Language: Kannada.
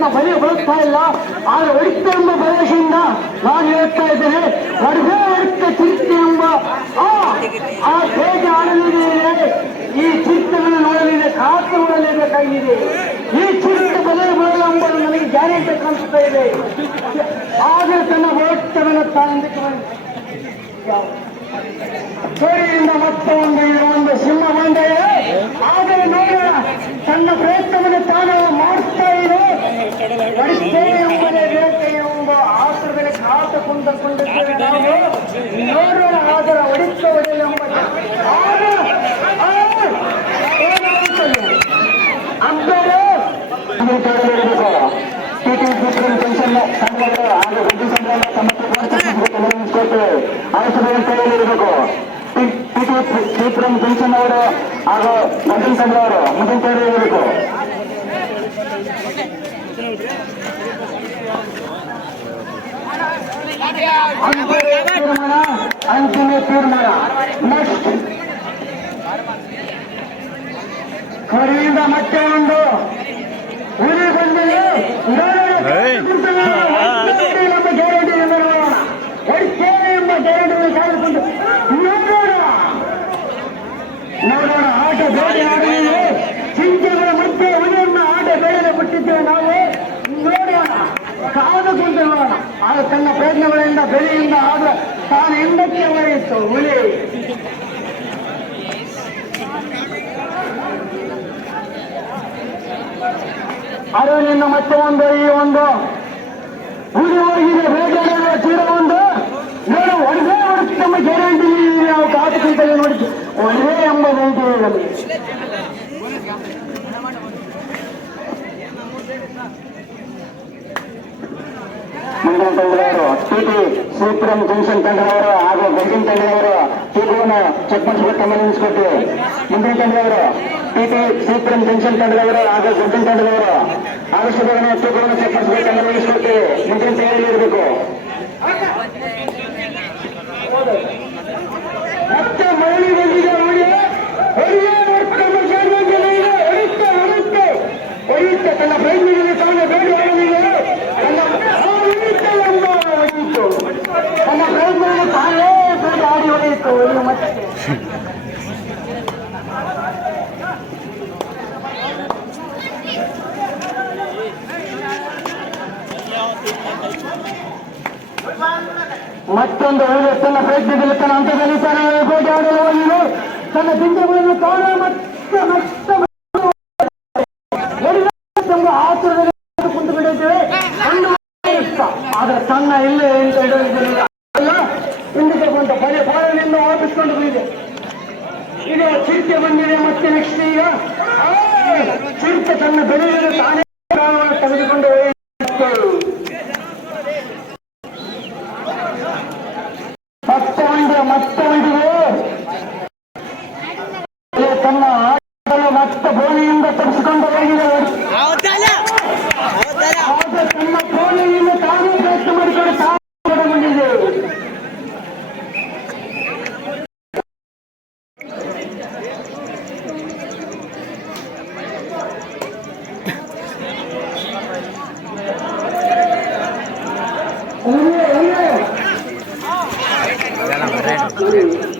ಪ್ರಯತ್ನ ಬಲಿ ಬರುತ್ತಾ ಇಲ್ಲ. ಆದರೆ ಹೊಡಿತೆ ಎಂಬ ಭರವಸೆಯಿಂದ ನಾನು ಹೇಳ್ತಾ ಇದ್ದೇನೆ, ಹೊಡೆದೇ ಹೊಡಿತ ಚಿರತೆ ಎಂಬ ಆ ಹೇಗೆ ಆಡಲಿದೆ, ಈ ಚಿರತೆಗಳನ್ನು ನೋಡಲಿದೆ, ಕಾತು ನೋಡಲೇಬೇಕಾಗಿದೆ. ಈ ಚಿರತೆ ಬಲೆ ಬರಲ್ಲ ಎಂಬುದು ನನಗೆ ಗ್ಯಾರಂಟಿ ಕಾಣಿಸ್ತಾ ಇದೆ. ಹಾಗೆ ತನ್ನ ಓಟವನ್ನು ಕೋರಿಯಿಂದ ಮತ್ತೆ ಒಂದು ಸಿಂಹ ಬಂದರೆ ಆದರೆ ನೋಡೋಣ ತನ್ನ ಪ್ರಯತ್ನವನ್ನು ತಾನು ಮಾಡಿಸ್ತಾ ಇದೆ. ಹೊಡಿತೇನೆ ಎಂಬುದೇ ಬೇಕೆ ಎಂಬ ಆತುರದಲ್ಲಿ ಕಾತುಕೊಂಡಿದ್ದೇವೆ ನಾವು. ನೋಡೋಣ ಅದರ ಹೊಡಿತ ಹೊಡೆಯಲು ಎಂಬ ಕೈಯಲ್ಲಿರಬೇಕು. ಶ್ರೀಪುರಂ ಜಂಕ್ಷನ್ ಅವರು ಹಾಗೂ ಮಂಜನ್ ಚಂದ್ರ ಅವರು ಮುಂದಿನ ಕೈಯಲ್ಲಿ ಇರಬೇಕು. ಅಂತಿಮ ತೀರ್ಮಾನ. ನೆಕ್ಸ್ಟ್ ಕಡೆಯಿಂದ ಮತ್ತೆ ಒಂದು ಹುಲಿ ಬಂದಿದೆ. ಗ್ಯಾರಂಟಿ ಹೊಡಿತೇನೆ ಎಂಬ ಗ್ಯಾರಂಟಿ ಕಾಯ್ದುಕೊಂಡು ನೋಡೋಣ. ಆಟ ಬೇರೆ ಆಡಲಿದೆ. ಚಿಂತೆಗಳ ಮಧ್ಯೆ ಹುಲಿಯನ್ನು ಆಟ ಬೇರೆ ಬಿಟ್ಟಿದ್ದೇವೆ ನಾವು. ನೋಡೋಣ, ಕಾದುಕೊಂಡು ನೋಡೋಣ. ಆಗ ತನ್ನ ಪ್ರಯತ್ನಗಳಿಂದ ಬೆಳೆಯಿಂದ ಆದ ತಾನು ಹಿಂದಕ್ಕೆ ಹೊರೆಯಿತು ಹುಲಿ. ಅರಿವಿನಿಂದ ಮತ್ತೆ ಒಂದು ಈ ಒಂದು ಹುಲಿ ಹೋಗಿದೆ. ಬೇಜಾರ ತೀರ ಒಂದು ನೋಡು, ಒಡವೆ ಹೊಡೆದು ನಮ್ಮ ಗ್ಯಾರಂಟಿ ನಾವು ಕಾದುಕೊಂಡಲ್ಲಿ ನೋಡಿದ್ದು ಒಡವೆ ಎಂಬ ನಮಗೆ. ಮುಂದಿನ ತಂಡದವರು ಟಿಟಿ ಶ್ರೀಪುರಂ ಜಂಕ್ಷನ್ ತಂಡದವರು ಹಾಗೂ ಗಂಜಿನ ತಂಡದವರು ತೂಕವನ್ನು ಚೆಕ್ ಮಾಡಿಸ್ಬೇಕು, ಗಮನಿಸಿಕೊಟ್ಟಿವೆ. ಮುಂದಿನ ತಂಡದವರು ಟಿಟಿ ಶ್ರೀಪುರಂ ಜಂಕ್ಷನ್ ತಂಡದವರು ಹಾಗೂ ಗಂಜಿನ ತಂಡದವರು ಅವಶ್ಯಕತೆ ತೂಕವನ್ನು ಚೆಕ್ ಮಾಡಿಸ್ಬೇಕು, ಗಮನಿಸಿಕೊಟ್ಟಿವೆ. ಮುಂದಿನ ತಯಾರಿ ಇರಬೇಕು. ಮತ್ತೆ ಮರಳಿ ಬಂದಿದೆ ಹುಲಿ. ಹೊಡೆಯುತ್ತೆ ತನ್ನ ಪ್ರಯತ್ನದಲ್ಲಿ ತಾನು ಬೇಡಿ ಆಡಲಿದೆ. ತನ್ನ ಪ್ರಯತ್ನದಲ್ಲಿ ತಾನೇ ಬೇಡಿ ಆಡಿ ಹೊಡೆಯಿತು ಹುಲಿ. ಮತ್ತೆ ಮತ್ತೊಂದು ಹುಲಿ ತನ್ನ ಪ್ರಯತ್ನದಲ್ಲಿ ತನ್ನ ಹಂತದಲ್ಲಿ ತಾನೇ ಬೇಡಿ ಆಡಲು ಹೋಗಿದ್ದು ತನ್ನ ಬಿಂದುಗಳನ್ನು ತಾನೇ ಮತ್ತೆ ಮತ್ತೆ ಆತುರದಲ್ಲಿ ಕುಂತು ಬಿಟ್ಟಿದ್ದೇವೆ. ಆದ್ರೆ ಸಣ್ಣ ಇಲ್ಲೇ ಹಿಂದಕ್ಕೆ ಬಂದ ಬಲೆ ಬಾಳಲಿಂದ ವಾಪಿಸ್ಕೊಂಡು ಬಂದಿದೆ. ಈಗ ಚಿರತೆ ಬಂದಿದೆ. ಮತ್ತೆ ನೆಕ್ಸ್ಟ್ ಈಗ ಚಿರತೆ ತನ್ನ ಬೆಳೆಯನ್ನು ತಾನೇ ತೆಗೆದುಕೊಂಡು ಮತ್ತೆ ಒಂದಿದೆ. ತನ್ನ ಆಟಲು ಮತ್ತೆ ಬೋಲಿಯಿಂದ ತಪ್ಪಿಸಿಕೊಂಡು ಹೋಗಿದೆ. ತನ್ನ ಬೋಲಿಯಿಂದ ತಾನೇ ಪ್ರಯತ್ನ ಮಾಡಿಕೊಂಡು ತಾನೇ ಬಂದಿದೆ. Jalan,